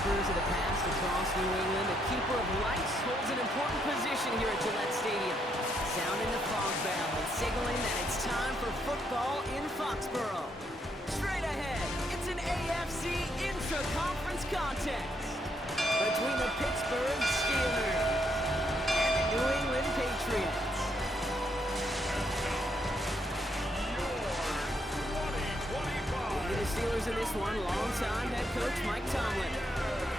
keepers of the past across New England. The keeper of lights holds an important position here at Gillette Stadium. Sounding the fog bell and signaling that it's time for football in Foxborough. Straight ahead, it's an AFC intra-conference contest between the Pittsburgh Steelers and the New England Patriots. The Steelers in this one, longtime head coach Mike Tomlin.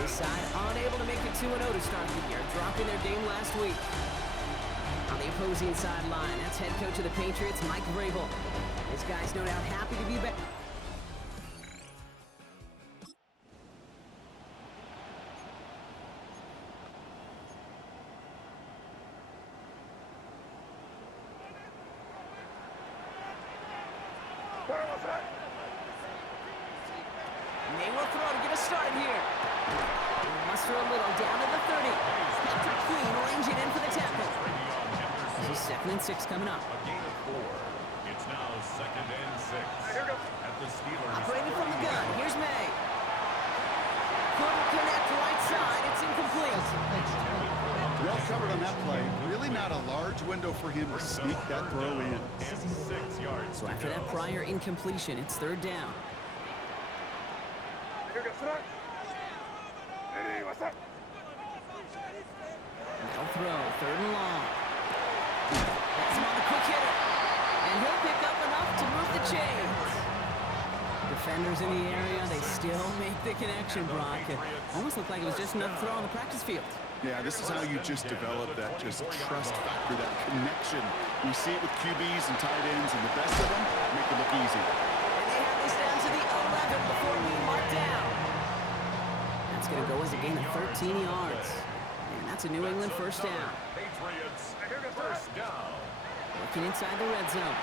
His side unable to make it 2-0 to start the year, dropping their game last week. On the opposing sideline, that's head coach of the Patriots, Mike Vrabel. His guys no doubt happy to be back. They will throw to get us started here. Muster a little down to the 30. Patrick Queen ranging in for the tackle. This is 2nd and 6 coming up. A gain of 4. It's now 2nd and 6. At the Steelers. Operating from the gun. Here's May. Couldn't connect right side. It's incomplete. Well covered on that play. Really not a large window for him to sneak that throw in. And 6 yards. So after that prior incompletion, it's 3rd down. They'll throw, 3rd and long. That's him on the quick hitter. And he'll pick up enough to move the chains. Defenders in the area, they still make the connection, Brock. It almost looked like it was just another throw on the practice field. Yeah, this is how you just develop that just trust factor, that connection. We see it with QBs and tight ends, and the best of them make it look easy. And they have this down to the 11 before being marked down. That's going to go as a gain of 13 yards. And that's a New England first down. Patriots first down. Looking inside the red zone.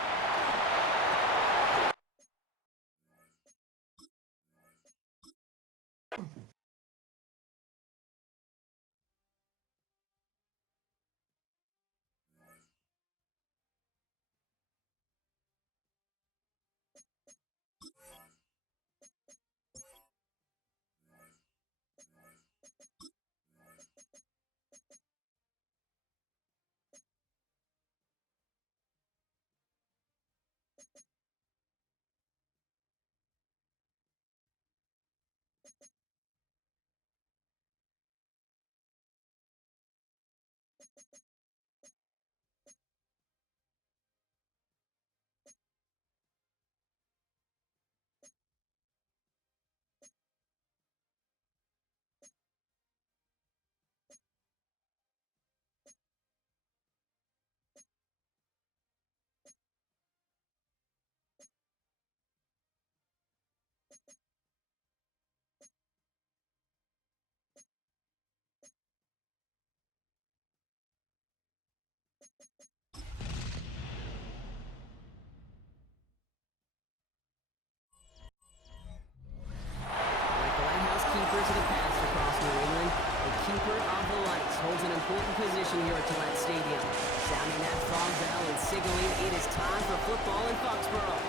Keepers of the past across New England, the keeper of the lights holds an important position here at Gillette Stadium, sounding that fog bell and signaling it is time for football in Foxborough.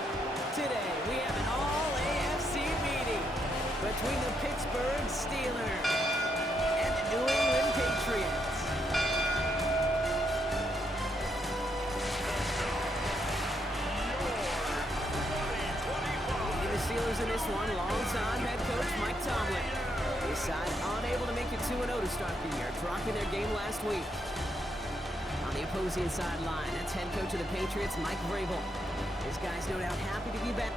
Today, we have an all-AFC meeting between the Pittsburgh Steelers and the New England Patriots. The Steelers in this one, longtime head coach Mike Tomlin. His side unable to make it 2-0 to start the year, dropping their game last week. On the opposing sideline, that's head coach of the Patriots, Mike Vrabel. His guys no doubt happy to be back.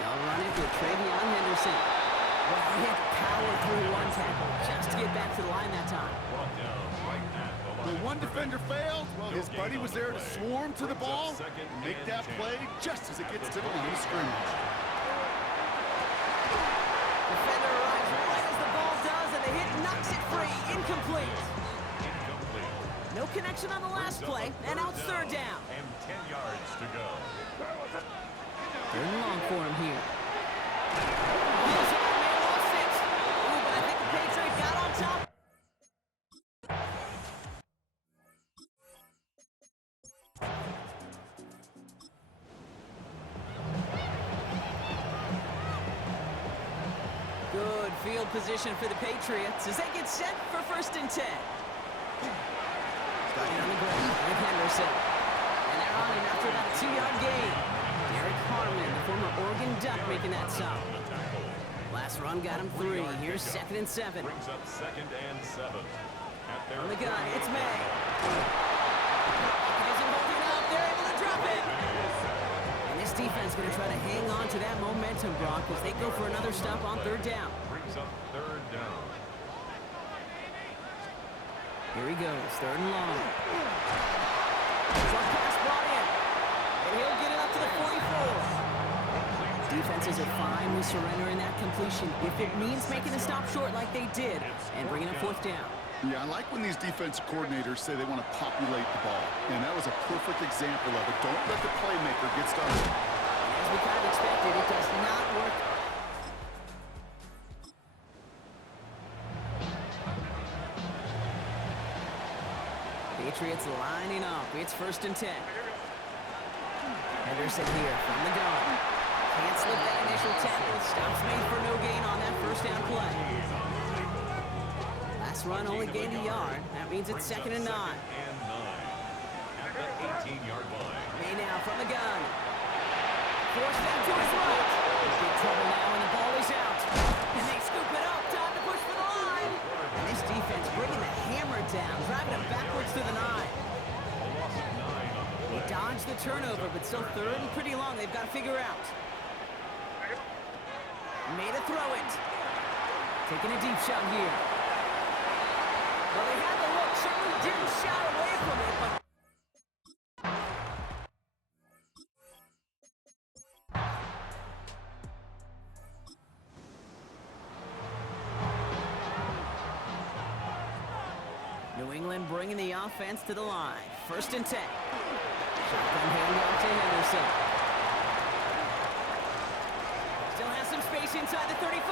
They'll run it with Travion Henderson. Well, he had to power through one tackle just to get back to the line that time. Brought down right at the line. The one defender failed. Well, his buddy was there to swarm to the ball and make that play just as it gets to the line of scrimmage. Defender arrives right as the ball does, and the hit knocks it free. Incomplete. No connection on the last play, and out 3rd down. And 10 yards to go. 3rd and long for him here. But I think the Patriots got on top. field position for the Patriots as they get set for 1st and 10. Starting on the ground with Henderson. And they're on him after about a 2-yard gain. Derek Harmon, the former Oregon Duck, making that stop. Last run got him 3. Here's 2nd and 7. Brings up 2nd and 7. On the gun, it's May. Isn't holding up. They're able to drop it. And this defense going to try to hang on to that momentum, Brock, as they go for another stop on 3rd down. Brings up 3rd down. Here he goes, 3rd and long. Short pass brought in. And he'll get it up to the 44. Defenses are fine with surrendering that completion if it means making a stop short like they did and bringing up 4th down. Yeah, I like when these defense coordinators say they want to populate the ball. And that was a perfect example of it. Don't let the playmaker get started. As we kind of expected, it does not work. Patriots lining up. It's 1st and 10. Henderson here from the gun. Can't slip that initial tackle. Stops made for no gain on that 1st down play. Last run only gained a yard. That means it's 2nd and 9. At the 18-yard line. May now from the gun. Forced down to his right. Big trouble now when the ball is out. And they scoop it up. Time to push for the line. And this defense bringing the hammer down. Driving him backwards to the 9. They dodged the turnover, but still 3rd and pretty long. They've got to figure out. Made a throw it. Taking a deep shot here. Well, they had the look. Certainly didn't shy away from it, but... New England bringing the offense to the line. 1st and 10. Shotgun handoff to Henderson. Still has some space inside the 35.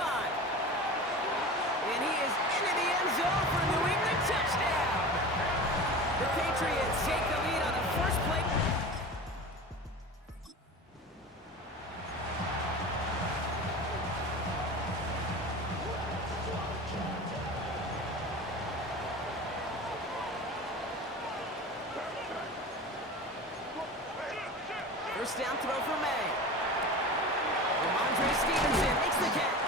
And he is into the end zone for a New England touchdown. The Patriots take the lead on the first play. First down throw for May. Stevenson makes the catch.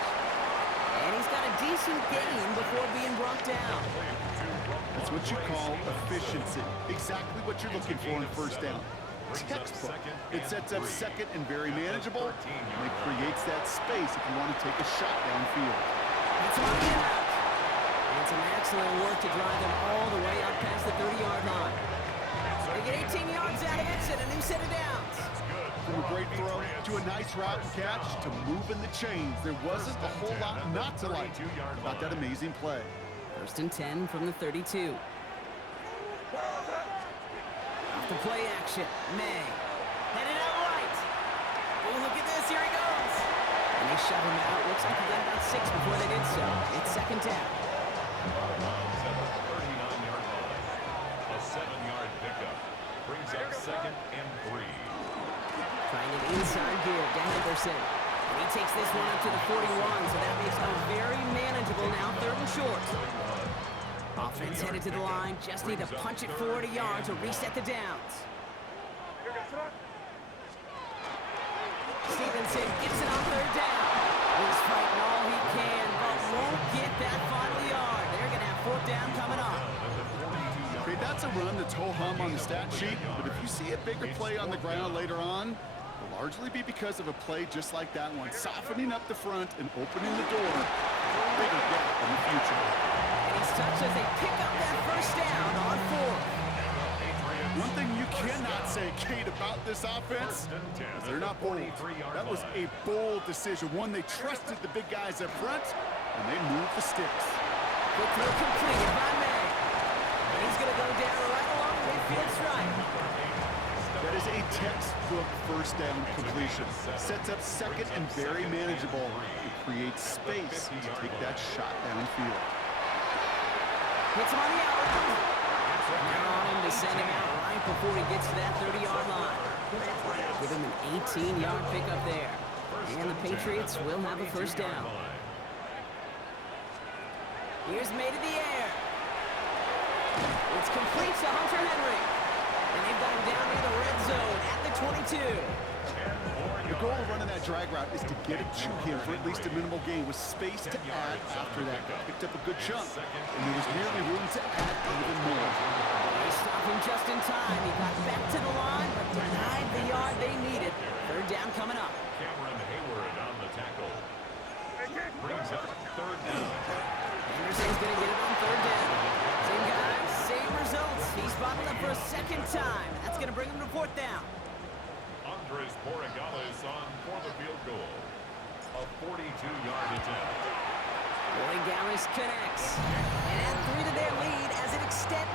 And he's got a decent gain before being brought down. That's what you call efficiency. Exactly what you're looking for in 1st down. Textbook. It sets up 2nd and very manageable. And it creates that space if you want to take a shot downfield. It's on the out. And some excellent work to drive them all the way up past the 30-yard line. They get 18 yards out of it and a new set of downs. From a great throw to a nice route and catch to moving the chains, there wasn't a whole lot not to like about that amazing play. 1st and 10 from the 32. Off the play action, May. Headed out right. Oh, look at this, here he goes. And they shove him out. Looks like he got about 6 before they did so. It's 2nd down. 39-yard line. A 7-yard pickup. Brings up 2nd and 3. Trying an inside give to Henderson. And he takes this one up to the 41, so that makes him very manageable now, 3rd and short. Offense headed to the line, just need to punch it 40 yards to reset the downs. Stevenson gets it on 3rd down. He's fighting all he can, but won't get that final yard. They're going to have 4th down coming up. Okay, that's a run that's ho-hum on the stat sheet, but if you see a bigger play on the ground later on, it'll largely be because of a play just like that one, softening up the front and opening the door for a bigger gap in the future. And he's touched as they pick up that 1st down on 4th. One thing you cannot say, Kate, about this offense is they're not bold. That was a bold decision, one they trusted the big guys up front, and they moved the sticks. Quick throw completed by May. And he's going to go down right along the midfield stripe. That is a textbook 1st down completion. Sets up 2nd and very manageable. It creates space to take that shot downfield. Hits him on the outrun. Now on him to send him out right before he gets to that 30-yard line. Give him an 18-yard pickup there. And the Patriots will have a 1st down. Here's May to the air. It's complete to Hunter Henry. And they've got him down near the red zone at the 22. The goal of running that drag route is to get it to him for at least a minimal gain with space to add after that. Picked up a good chunk, and there was nearly room to add even more. They stopped him just in time. He got back to the line, but denied the yard they needed. Third down coming up. Cameron Hayward on the tackle. Brings up third down. Anderson's going to get it on third down. Same guys, same results. He's bottled up for a second time. That's going to bring him to fourth down. Andres Borregales on for the field goal. A 42-yard attempt. Borregales connects. And add 3 to their lead as it extends.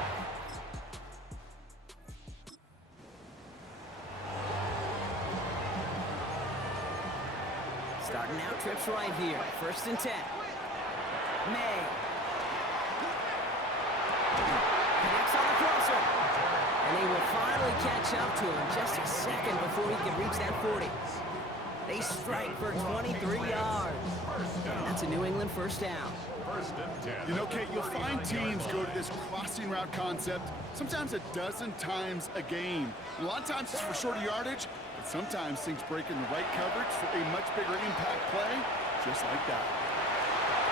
Starting out trips right here. First and 10. May. Connects on the crosser. And they will finally catch up to him just a second before he can reach that 40. They strike for 23 yards. And that's a New England first down. First and 10. You know, Kate, you'll find teams go to this crossing route concept sometimes a dozen times a game. And a lot of times it's for shorter yardage, but sometimes things break in the right coverage for a much bigger impact play, just like that.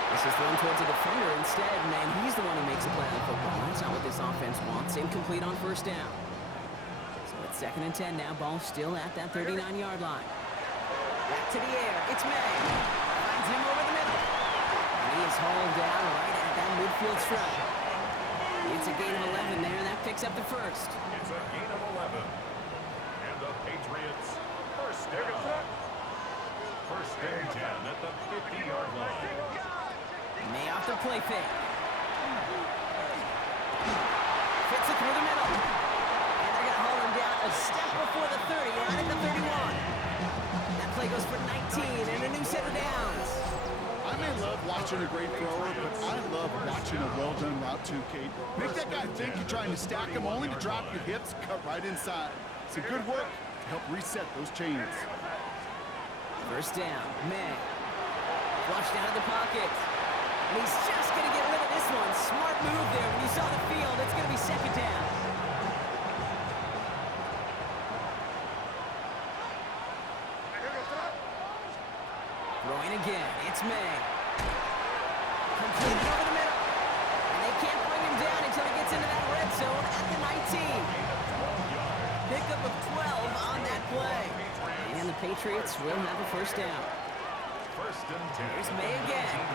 This is thrown towards a defender instead, man. He's the one who makes a play on football. That's not what this offense wants. Incomplete on first down. So it's second and 10 now. Ball still at that 39-yard line. Back to the air. It's May. Finds him over the middle. And he is hauled down right at that midfield stripe. It's a gain of 11 there. That picks up the first. It's a gain of 11. And the Patriots first down. First and 10 at the 50-yard line. May off the play fake. Fits it through the middle. And they're going to haul him down a step before the 30, right at the 31. That play goes for 19 and a new set of downs. I may love watching a great thrower, but I love watching a well-done route too, Kate. Make that guy think you're trying to stack him only to drop your hips, cut right inside. Some good work to help reset those chains. First down, May. Flushed out of the pocket. And he's just going to get rid of this one. Smart move there. When you saw the field, it's going to be second down. Throwing again. It's May. Completed over the middle. And they can't bring him down until he gets into that red zone at the 19. Pickup of 12 on that play. And the Patriots will have a first down. First and 10. Here's May again.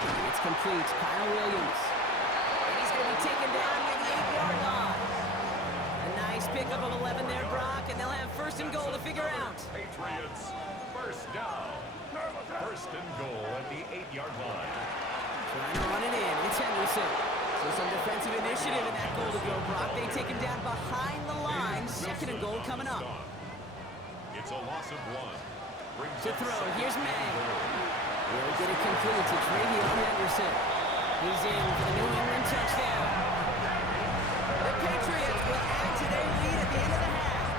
It's complete. Kyle Williams. And he's going to be taken down near the 8-yard line. A nice pickup of 11 there, Brock, and they'll have first and goal to figure out. Patriots first down. First and goal at the 8-yard line. Trying to run it in. It's Henderson. So some defensive initiative in that goal to go, Brock. They take him down behind the line. Second and goal coming up. It's a loss of 1. Brings To up throw. second Here's and May. goal. Will get it complete to Travion Henderson. He's in for the New England touchdown. The Patriots will add to their lead at the end of the half.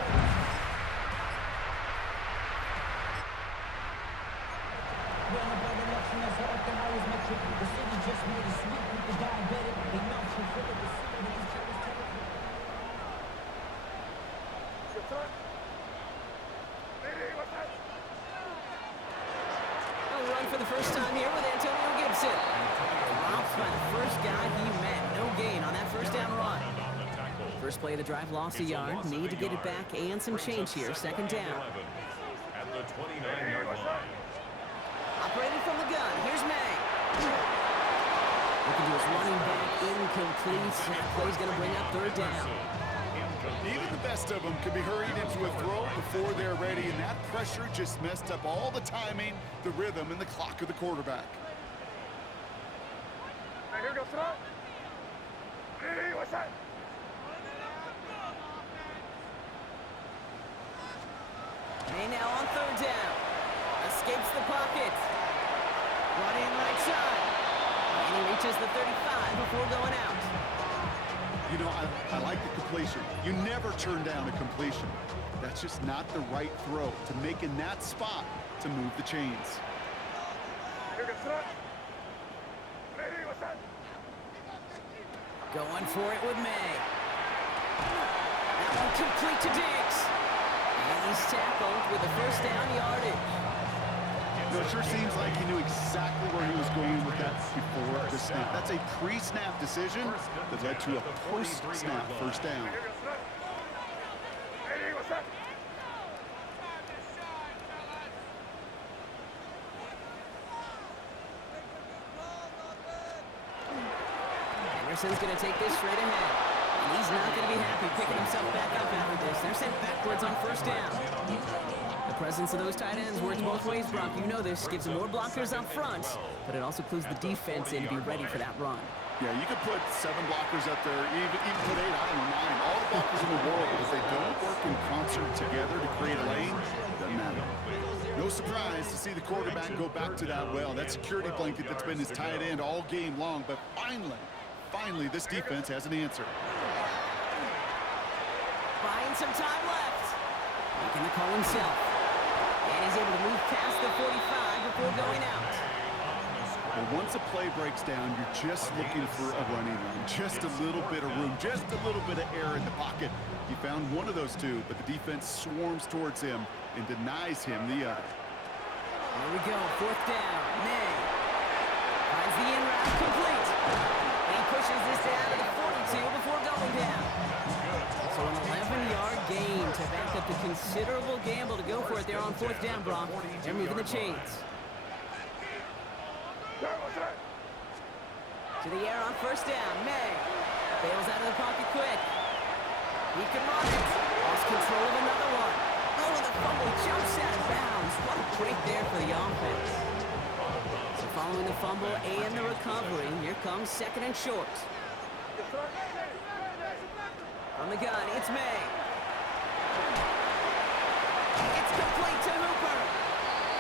The city just made a sweep with the diabetic. They knocked you full of the city. A run for the first time here with Antonio Gibson. Dropped by the first guy he met. No gain on that first down run. First play of the drive, lost a yard. Need to get it back and some change here. Second down. At the 29-yard line. Operating from the gun. Here's May. Looking to his running back. Incomplete. That play's going to bring up third down. Even the best of them can be hurried into a throw before they're ready, and that pressure just messed up all the timing, the rhythm, and the clock of the quarterback. Here goes throw. Hey, what's that? May now on third down. Escapes the pocket. Running right side. And he reaches the 35 before going out. You know, I like the completion. You never turn down a completion. That's just not the right throw to make in that spot to move the chains. Here goes throw. Going for it with May. That one complete to Diggs. And he's tackled with a first down yardage. It sure seems like he knew exactly where he was going with that before the snap. That's a pre-snap decision that led to a post-snap first down. Anderson's going to take this straight ahead. And he's not going to be happy picking himself back up after this. They're sent backwards on first down. The presence of those tight ends works both ways, Brock. You know this. Gives them more blockers up front, but it also clues the defense in to be ready for that run. Yeah, you could put 7 blockers up there, even put 8, I don't mind. All the blockers in the world, but if they don't work in concert together to create a lane, it doesn't matter. No surprise to see the quarterback go back to that well. That security blanket that's been his tight end all game long, but finally, this defense has an answer. Buying some time left. Making the call himself. And he's able to move past the 45 before going out. Well, once a play breaks down, you're just looking for a running lane. Just a little bit of room, just a little bit of air in the pocket. He found one of those two, but the defense swarms towards him and denies him the other. Here we go, fourth down. May finds the in route complete. And he pushes this down to the 42 before going down. So an 11-yard gain to back up the considerable gamble to go for it there on fourth down, Brock. They're moving the chains. To the air on first down. May bails out of the pocket quick. He can run it. Lost control of another one. Oh, the fumble jumps out of bounds. What a break there for the offense. So following the fumble and the recovery, here comes second and short. On the gun, it's May. It's complete to Hooper.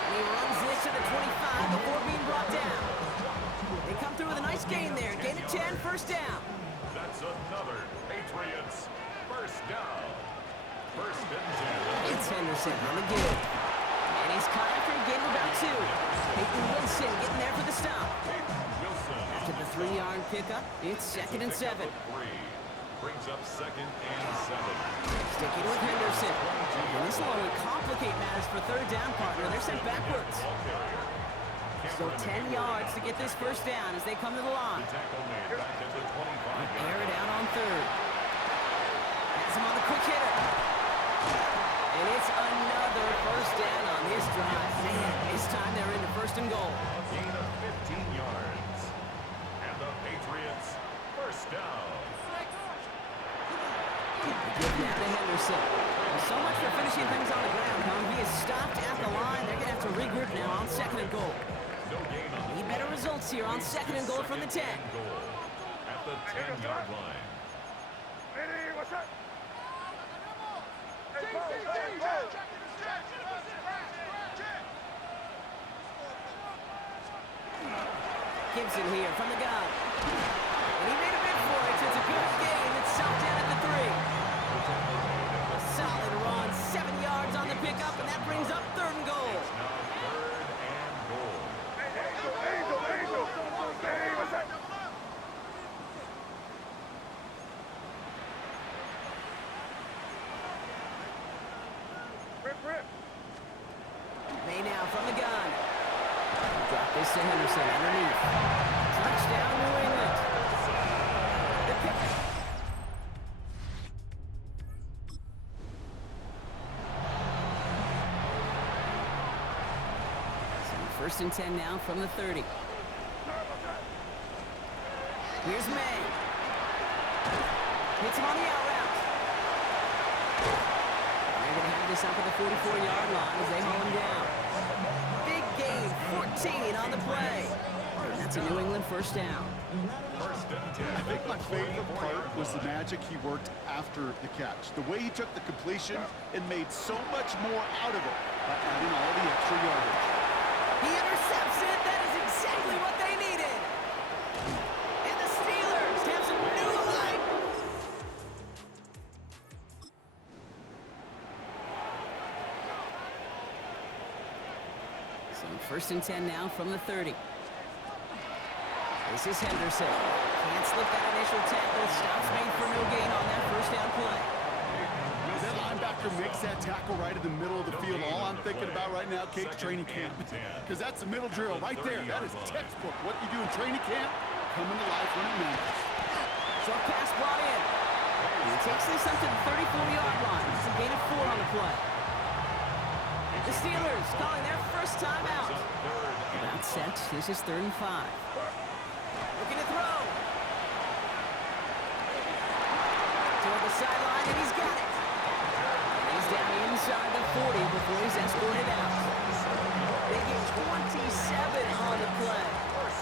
And he runs this to the 25 before being brought down. They come through with a nice gain there. Gain of 10, first down. That's another Patriots first down. First and 10. It's Henderson on the give. And he's caught after a gain of about 2. Peyton Wilson getting there for the stop. After the 3-yard pickup, it's second and 7. Brings up second and 7. Sticking with Henderson. And this will only complicate matters for third down, partner. They're sent backwards. So 10 yards to get this first down as they come to the line. Air it out on third. Has him on the quick hitter. And it's another first down on this drive. Man, this time they're into first and goal. A gain of 15 yards. And the Patriots first down. Give that to Henderson. Well, so much for finishing things on the ground, huh? He is stopped at the line. They're going to have to regroup now on second and goal. Need better results here on second and goal from the 10. At the 10-yard line. Gibson here from the gun. And he made a bid for it. It's a good game. It's stopped down at the 3. A solid run. 7 yards on the pickup, and that brings up third and goal. May now from the gun. Drop this to Henderson underneath. Touchdown, New England. The pick. So first and 10 now from the 30. Here's May. Hits him on the out route. They're going to have this up at the 44-yard line as they haul him down. Big gain, 14 on the play. And that's a New England first down. I think my favorite part was the magic he worked after the catch. The way he took the completion and made so much more out of it by adding all the extra yardage. He intercepts it. That is exactly what they needed. And the Steelers have some new life. So first and 10 now from the 30. This is Henderson. Can't slip that initial tackle. Stops made for no gain on that first down play. That linebacker makes that tackle right in the middle of the field. All I'm thinking about right now, Kate, training camp. Because that's the middle drill right there. That is textbook. What you do in training camp, coming to life when it matters. Short pass brought in. He takes this up to the 34-yard line. It's a gain of 4 on the play. The Steelers calling their first time out. About set. This is 3rd and 5. Looking to throw. Toward the sideline, and he's got it. He's down inside the 40 before he's escorted out. They get 27 on the play.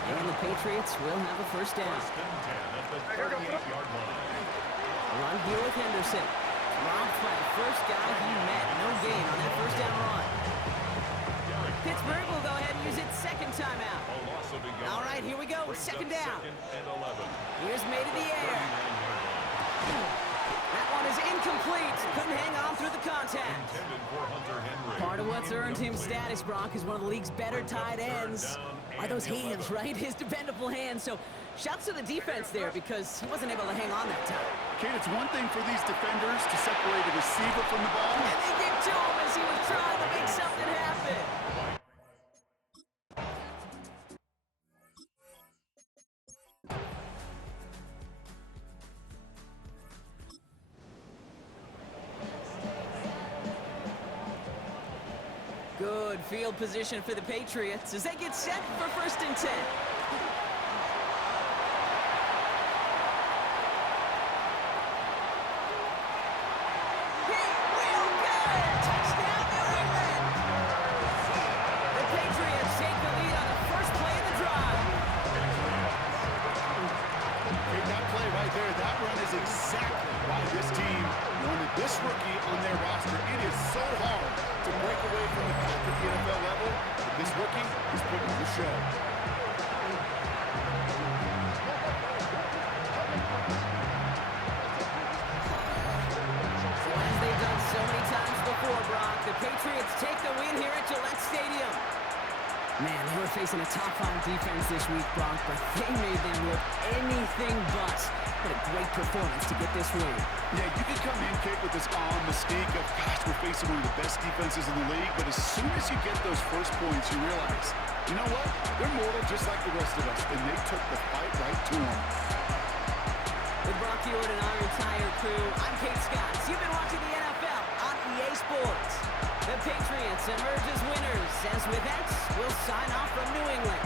And the Patriots will have a first down. Run here with Henderson. Robbed by the first guy he met. No gain on that first down run. Pittsburgh will go ahead and use its second timeout. All right, here we go. Second down. Here's made in the air. That one is incomplete. Couldn't hang on through the contact. Part of what's earned him status, Brock, is one of the league's better tight ends. Are those hands, right? His dependable hands. So shouts to the defense there because he wasn't able to hang on that time. Kate, it's one thing for these defenders to separate a receiver from the ball. And they give to him as he was trying to make something happen. Good field position for the Patriots as they get set for 1st and 10. Exactly why this team wanted this rookie on their roster. It is so hard to break away from the pack at the NFL level, but this rookie is putting on the show. So as they've done so many times before, Brock, the Patriots take the win here at Gillette Stadium. Man, they were facing a top-5 defense this week, Brock, but they made them look anything but. What a great performance to get this win. Yeah, you can come in, Kate, with this mystique of, gosh, we're facing one of the best defenses in the league, but as soon as you get those first points, you realize, you know what? They're mortal just like the rest of us, and they took the fight right to them. With Brock Hewitt and our entire crew, I'm Kate Scott. You've been watching the NFL on EA Sports. The Patriots emerge as winners, as with that, we'll sign off from New England.